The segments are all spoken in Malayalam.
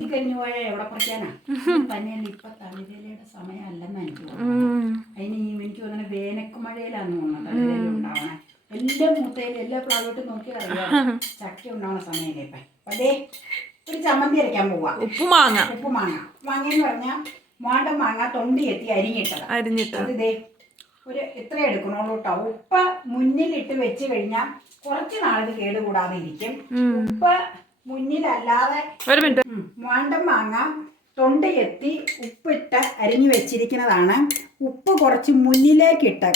കഴിഞ്ഞു പോയാൽ എവിടെ പറിക്കാനാ തന്നെയല്ല. ഇപ്പൊ തളിരലയുടെ സമയമല്ലെന്ന് എനിക്ക് തോന്നുന്നു. അതിന് എനിക്ക് തോന്നുന്നത് വേനക്ക് മഴയിലാന്ന് തോന്നുന്നു തളിരല ഉണ്ടാവണേ. എല്ലാ മൂത്തയിലും എല്ലാ പ്ലാവോട്ടും നോക്കി അറിയാം ചക്ക ഉണ്ടാവുന്ന സമയമല്ലേ ഇപ്പൊ. അതേ ഒരു ചമ്മന്തി അരയ്ക്കാൻ പോവാ. ഉപ്പുമാങ്ങ മാങ്ങയെന്ന് പറഞ്ഞാൽ മോണ്ട മാങ്ങ തൊണ്ടി എത്തി അരിഞ്ഞിട്ടത്. അത് ഇതേ ഒരു ഇത്ര എടുക്കണോളൂ കേട്ടോ. ഉപ്പ് മുന്നിലിട്ട് വെച്ച് കഴിഞ്ഞാൽ കുറച്ച് നാളിത് കേടുകൂടാതെ ഇരിക്കും. ഉപ്പ് മുന്നിലല്ലാതെ മോണ്ട മാങ്ങ തൊണ്ടി എത്തി ഉപ്പിട്ട് അരിഞ്ഞു വെച്ചിരിക്കുന്നതാണ്. ഉപ്പ് കുറച്ച് മുന്നിലേക്കിട്ട്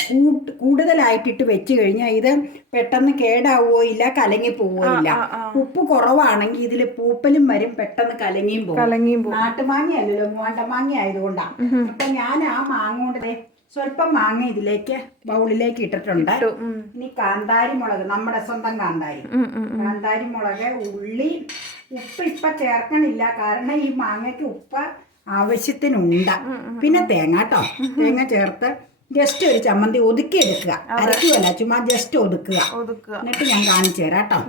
കൂടുതലായിട്ടിട്ട് വെച്ച് കഴിഞ്ഞാൽ ഇത് പെട്ടെന്ന് കേടാവുകയോ ഇല്ല, കലങ്ങി പോവുകയോ ഇല്ല. ഉപ്പ് കുറവാണെങ്കിൽ ഇതിൽ പൂപ്പലും വരും, പെട്ടെന്ന് കലങ്ങിയും പോകും. നാട്ടുമാങ്ങയല്ലല്ലോ, മോണ്ടമാങ്ങ ആയതുകൊണ്ടാണ്. അപ്പൊ ഞാൻ ആ മാങ്ങ കൊണ്ട് സ്വല്പം മാങ്ങ ഇതിലേക്ക് ബൗളിലേക്ക് ഇട്ടിട്ടുണ്ട്. ഇനി കാന്താരി മുളക്, നമ്മുടെ സ്വന്തം കാന്താരി മുളക്, ഉള്ളി. ഉപ്പ് ഇപ്പൊ ചേർക്കണില്ല, കാരണം ഈ മാങ്ങയ്ക്ക് ഉപ്പ് ആവശ്യത്തിനുണ്ട്. പിന്നെ തേങ്ങ കേട്ടോ, തേങ്ങ ചേർത്ത് ജസ്റ്റ് ഒരു ചമ്മന്തി ഒതുക്കി എടുക്കുക. അരയ്ക്കുമല്ല, ചുമ്മാ ജസ്റ്റ് ഒതുക്കുക. എന്നിട്ട് ഞാൻ കാണിച്ചു തരാം കേട്ടോ.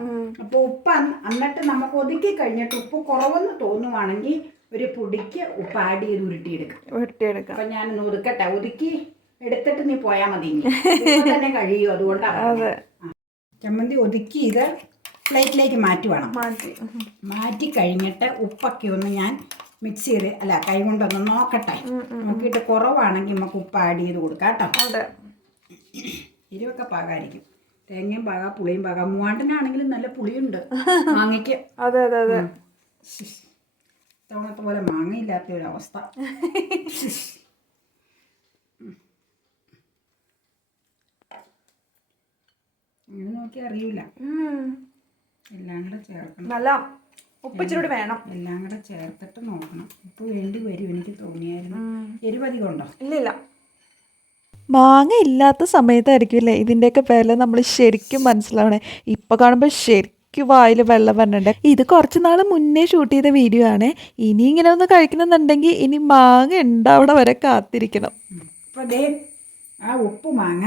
അപ്പൊ ഉപ്പ് എന്നിട്ട് നമുക്ക് ഒതുക്കി കഴിഞ്ഞിട്ട് ഉപ്പ് കുറവെന്ന് തോന്നുവാണെങ്കിൽ ഒരു പൊടിക്ക് ഉപ്പ് ആഡ് ചെയ്ത് ഉരുട്ടിയെടുക്കാം. അപ്പൊ ഞാനൊന്ന് ഒതുക്കട്ടെ. ഒതുക്കി എടുത്തിട്ട് നീ പോയാൽ മതി, തന്നെ കഴിയും. അതുകൊണ്ടാണ് ചമ്മന്തി ഒതുക്കി ഇത് പ്ലേറ്റിലേക്ക് മാറ്റി കഴിഞ്ഞിട്ട് ഉപ്പൊക്കെ ഒന്ന് ഞാൻ മിക്സ് ചെയ്ത് കൈ കൊണ്ടൊന്ന് നോക്കട്ടെ. നോക്കിയിട്ട് കുറവാണെങ്കിൽ നമുക്ക് ഉപ്പ് ആഡ് ചെയ്ത് കൊടുക്കാം കേട്ടോ. എരിവൊക്കെ പാകായിരിക്കും. തേങ്ങയും പാകാം, പുളിയും പാകാം. മൂവാണ്ടിനാണെങ്കിലും നല്ല പുളിയുണ്ട് മാങ്ങയ്ക്ക്. തവണത്തെ പോലെ മാങ്ങയില്ലാത്ത ഒരവസ്ഥ. അങ്ങനെ നോക്കി അറിയൂല. എല്ലാം കൂടെ ചേർക്കണം. നല്ല ഉപ്പ് ഇച്ചിരി വേണം. എല്ലാം കൂടെ ചേർത്തിട്ട് നോക്കണം. ഉപ്പ് വേണ്ടി വരും എനിക്ക് തോന്നിയായിരുന്നു. എരിവധികം ഉണ്ടോ? ഇല്ല. മാങ്ങ ഇല്ലാത്ത സമയത്തായിരിക്കുമല്ലേ ഇതിൻ്റെയൊക്കെ വില നമ്മൾ ശരിക്കും മനസ്സിലാവണേ. ഇപ്പം കാണുമ്പോൾ ശരിക്കും വായിൽ വെള്ളം വരണ്ടേ. ഇത് കുറച്ച് നാൾ മുന്നേ ഷൂട്ട് ചെയ്ത വീഡിയോ ആണ്. ഇനി ഇങ്ങനെ ഒന്ന് കഴിക്കണമെന്നുണ്ടെങ്കിൽ ഇനി മാങ്ങ ഉണ്ടാവണ വരെ കാത്തിരിക്കണം. അപ്പോൾ ദേ ആ ഉപ്പ് മാങ്ങ,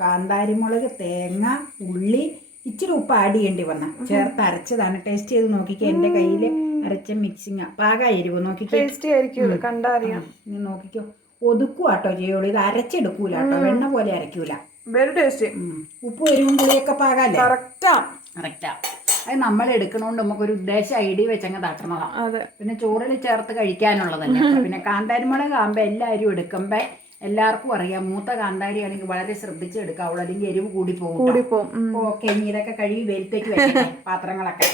കാന്താരിമുളക്, തേങ്ങ, ഉള്ളി, ഇച്ചിരി ഉപ്പ് ആഡ് ചെയ്യേണ്ടി വന്ന ചേർത്ത് അരച്ചതാണ്. ടേസ്റ്റ് ചെയ്ത് നോക്കിക്കോ. എൻ്റെ കയ്യിൽ അരച്ച മിക്സിങ് പാകായിരിക്കും. നോക്കിക്കോ, കണ്ടറിയാം. ഇനി നോക്കിക്കോ. ഒതുക്കുക കേട്ടോ ചെയ്യുള്ളൂ. ഇത് അരച്ചെടുക്കൂല കേട്ടോ, വെണ്ണ പോലെ അരയ്ക്കൂല. ഉപ്പ് എരിവും പുളിയൊക്കെ പാകാല്ലേ? കറക്റ്റാ. അത് നമ്മൾ എടുക്കണോണ്ട് നമുക്കൊരു ഉദ്ദേശം ഐഡിയ വെച്ചങ്ങ് തട്ടണതാണ്. പിന്നെ ചോറിൽ ചേർത്ത് കഴിക്കാനുള്ളതല്ലേ. പിന്നെ കാന്താരിമുളക് ആകുമ്പോൾ എല്ലാവരും എടുക്കുമ്പോൾ എല്ലാവർക്കും അറിയാം. മൂത്ത കാന്താരി ആണെങ്കിൽ വളരെ ശ്രദ്ധിച്ച് എടുക്കാവുള്ളൂ, അല്ലെങ്കിൽ എരിവ് കൂടി പോകും. ഓക്കെ, ഇനി ഇതൊക്കെ കഴുകി വെയിലത്തേക്ക് വെക്കട്ടെ പാത്രങ്ങളൊക്കെ.